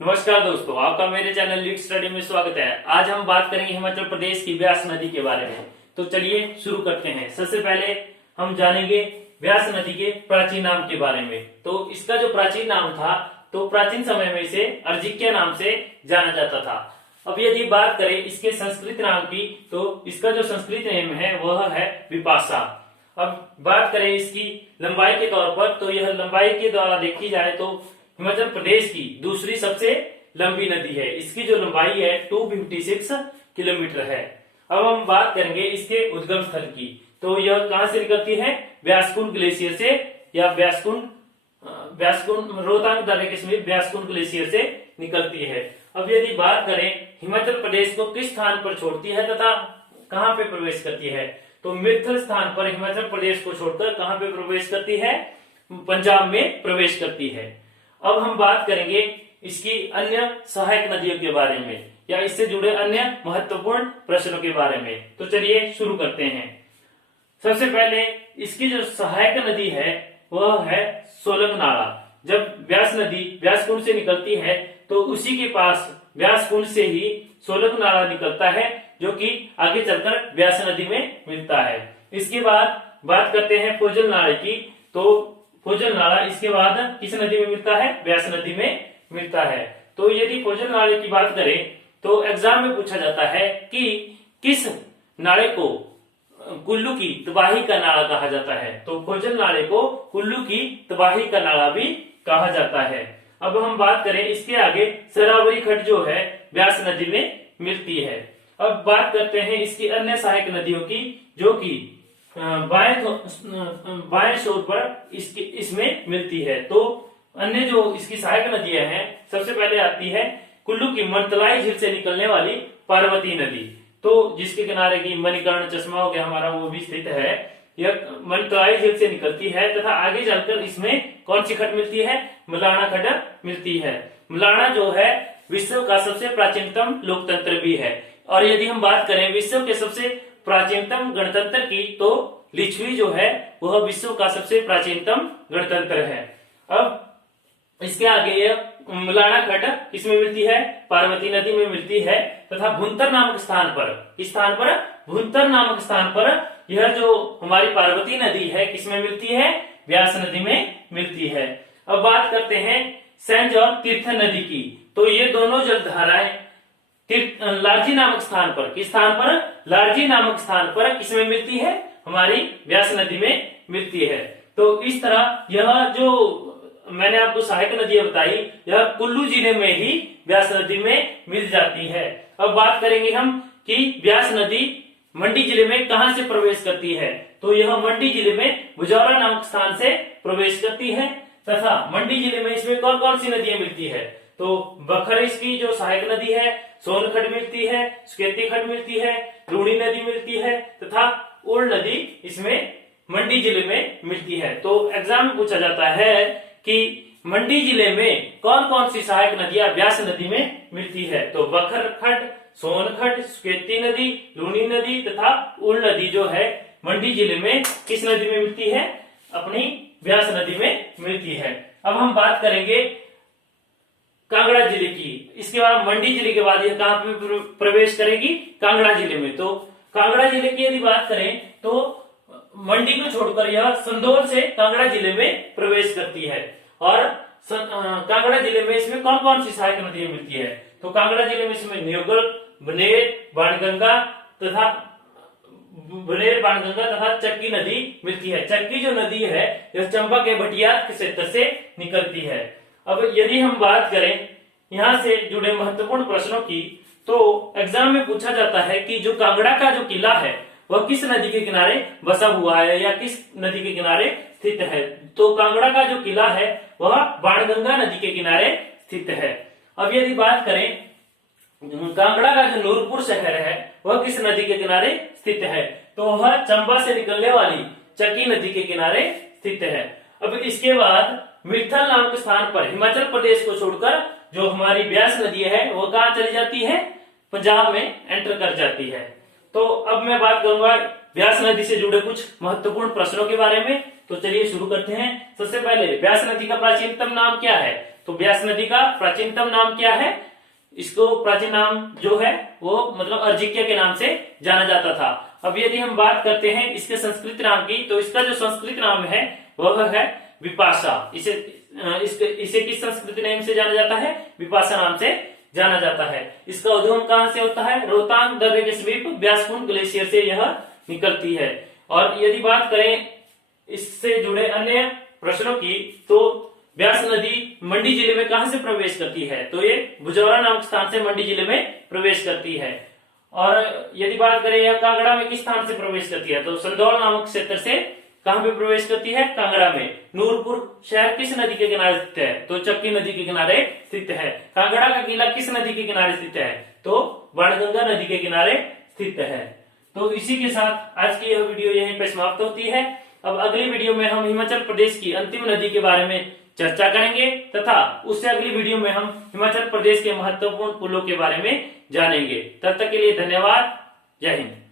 नमस्कार दोस्तों, आपका मेरे चैनल लीड स्टडी में स्वागत है। आज हम बात करेंगे हिमाचल प्रदेश की व्यास नदी के बारे में। तो चलिए शुरू करते हैं। सबसे पहले हम जानेंगे व्यास नदी के प्राचीन नाम के बारे में। तो इसका जो प्राचीन नाम था, तो प्राचीन समय में इसे अर्जिक्य नाम से जाना जाता था। अब यदि बात करें इसके संस्कृत नाम की, तो इसका जो संस्कृत नेम है वह है विपाशा। अब बात करें इसकी लंबाई के तौर पर, तो यह लंबाई के द्वारा देखी जाए तो हिमाचल प्रदेश की दूसरी सबसे लंबी नदी है। इसकी जो लंबाई है 256 किलोमीटर है। अब हम बात करेंगे इसके उद्गम स्थल की। तो यह कहां से निकलती है? व्यासकुंड ग्लेशियर से, या व्यासकुंड रोहतांग दर्रे के समीप व्यासकुंड ग्लेशियर से निकलती है। अब यदि बात करें हिमाचल प्रदेश को किस स्थान पर छोड़ती है तथा कहां पे प्रवेश करती है, तो मित्थल स्थान पर हिमाचल प्रदेश को छोड़कर कहां पे प्रवेश करती है? पंजाब में प्रवेश करती है। अब हम बात करेंगे इसकी अन्य सहायक नदियों के बारे में, या इससे जुड़े अन्य महत्वपूर्ण प्रश्नों के बारे में। तो चलिए शुरू करते हैं। सबसे पहले इसकी जो सहायक नदी है वह है सोलंग नाला। जब व्यास नदी व्यासकुंड से निकलती है तो उसी के पास व्यासकुंड से ही सोलंग नाला निकलता है, जो कि आगे चलकर व्यास नदी में मिलता है। इसके बाद बात करते हैं फोजल नाले की। तो फोजल नाला इसके बाद किस नदी में मिलता है? व्यास नदी में मिलता है। तो यदि फोजल नाले की बात करें तो एग्जाम में पूछा जाता है कि किस नाले को कुल्लू की तबाही का नाला कहा जाता है। तो फोजल नाले को कुल्लू की तबाही का नाला भी कहा जाता है। अब हम बात करें इसके आगे, सरावरी खड्ड जो है व्यास नदी में मिलती है। अब बात करते हैं इसकी अन्य सहायक नदियों की, जो कि बाएं शोर पर इसमें मिलती है। तो अन्य जो इसकी सहायक नदियां हैं, सबसे पहले आती है कुल्लू की मनतलाई झील से निकलने वाली पार्वती नदी। तो जिसके किनारे की मणिकर्ण चश्मा हो गया हमारा, वो भी स्थित है। यह मनतलाई झील से निकलती है तथा आगे चलकर इसमें कौन सी खड्ड मिलती है? मलाना खड्ड मिलती है। मलाना जो है विश्व का सबसे प्राचीनतम लोकतंत्र भी है। और यदि हम बात करें विश्व के सबसे प्राचीनतम गणतंत्र की, तो लिच्छवी जो है वह विश्व का सबसे प्राचीनतम गणतंत्र है। अब इसके आगे यह मलाना खड्ड किसमें मिलती है? पार्वती नदी में मिलती है। तथा भुंतर नामक स्थान पर, किस स्थान पर? भुंतर नामक स्थान पर यह जो हमारी पार्वती नदी है किसमें मिलती है? व्यास नदी में मिलती है। अब बात करते हैं सेंज और तीर्थ नदी की। तो ये दोनों जलधाराएं लारजी नामक स्थान पर, किस स्थान पर? लारजी नामक स्थान पर किसमें मिलती है? हमारी व्यास नदी में मिलती है। तो इस तरह यह जो मैंने आपको सहायक नदियां बताई, यह कुल्लू जिले में ही व्यास नदी में मिल जाती है। अब बात करेंगे हम कि व्यास नदी मंडी जिले में कहां से प्रवेश करती है। तो यह मंडी जिले में बुजौरा नामक स्थान से प्रवेश करती है। तथा मंडी जिले में इसमें कौन कौन सी नदियां मिलती है? तो बखर इसकी जो सहायक नदी है, सोनखड्ड मिलती है, सुकेती खड्ड मिलती है, रूणी नदी मिलती है तथा उड़ नदी इसमें मंडी जिले में मिलती है। तो एग्जाम में पूछा जाता है कि मंडी जिले में कौन कौन सी सहायक नदियां व्यास नदी में मिलती है। तो बखर खड्ड, सोनखड्ड, सुकेती नदी, लूनी नदी तथा उड़ नदी जो है मंडी जिले में किस नदी में मिलती है? अपनी व्यास नदी में मिलती है। अब हम बात करेंगे कांगड़ा जिले की। इसके बाद मंडी जिले के बाद यह कहां पे प्रवेश करेगी? कांगड़ा जिले में। तो कांगड़ा जिले की यदि बात करें तो मंडी को छोड़कर यह संदौल से कांगड़ा जिले में प्रवेश करती है। और कांगड़ा जिले में इसमें कौन कौन सी सहायक नदियां मिलती है? तो कांगड़ा जिले में इसमें न्योगल, बनेर, बाणगंगा तथा चक्की नदी मिलती है। चक्की जो नदी है यह चंबा के भटियात क्षेत्र से निकलती है। अब यदि हम बात करें यहाँ से जुड़े महत्वपूर्ण प्रश्नों की, तो एग्जाम में पूछा जाता है कि जो कांगड़ा का जो किला है वह किस नदी के किनारे बसा हुआ है या किस नदी के किनारे स्थित है। तो कांगड़ा का जो किला है वह बाणगंगा नदी के किनारे स्थित है। अब यदि बात करें कांगड़ा का जो नूरपुर शहर है वह किस नदी के किनारे स्थित है, तो वह चंबा से निकलने वाली चक्की नदी के किनारे स्थित है। अब इसके बाद मित्थल नामक स्थान पर हिमाचल प्रदेश को छोड़कर जो हमारी व्यास नदी है वो कहां चली जाती है? पंजाब में एंटर कर जाती है। तो अब मैं बात करूंगा व्यास नदी से जुड़े कुछ महत्वपूर्ण प्रश्नों के बारे में। तो चलिए शुरू करते हैं। सबसे पहले व्यास नदी का प्राचीनतम नाम क्या है? तो ब्यास नदी का प्राचीनतम नाम क्या है? इसको प्राचीन नाम जो है वो मतलब अर्जिक्य के नाम से जाना जाता था। अब यदि हम बात करते हैं इसके संस्कृत नाम की, तो इसका जो संस्कृत नाम है वह है विपाशा। इसे किस संस्कृत नाम से जाना जाता है? विपाशा नाम से जाना जाता है। इसका उद्गम कहां से होता है? रोहतांग दर्रे के समीप व्यासकुंड ग्लेशियर से यह निकलती है। और यदि बात करें इससे जुड़े अन्य प्रश्नों की, तो ब्यास नदी मंडी जिले में कहां से प्रवेश करती है? तो ये बुजौरा नामक स्थान से मंडी जिले में प्रवेश करती है। और यदि बात करें यह कांगड़ा में किस स्थान से प्रवेश करती है? तो संदौल नामक क्षेत्र से कहां पे प्रवेश करती है? कांगड़ा में। नूरपुर शहर किस नदी के किनारे स्थित है? तो चक्की नदी के किनारे स्थित है। कांगड़ा का किला किस नदी के किनारे स्थित है? तो बाणगंगा नदी के किनारे स्थित है। तो इसी के साथ आज की यह वीडियो यहीं पे समाप्त होती है। अब अगली वीडियो में हम हिमाचल प्रदेश की अंतिम नदी के बारे में चर्चा करेंगे तथा उससे अगली वीडियो में हम हिमाचल प्रदेश के महत्वपूर्ण पुलों के बारे में जानेंगे। तब तक के लिए धन्यवाद। जय हिंद।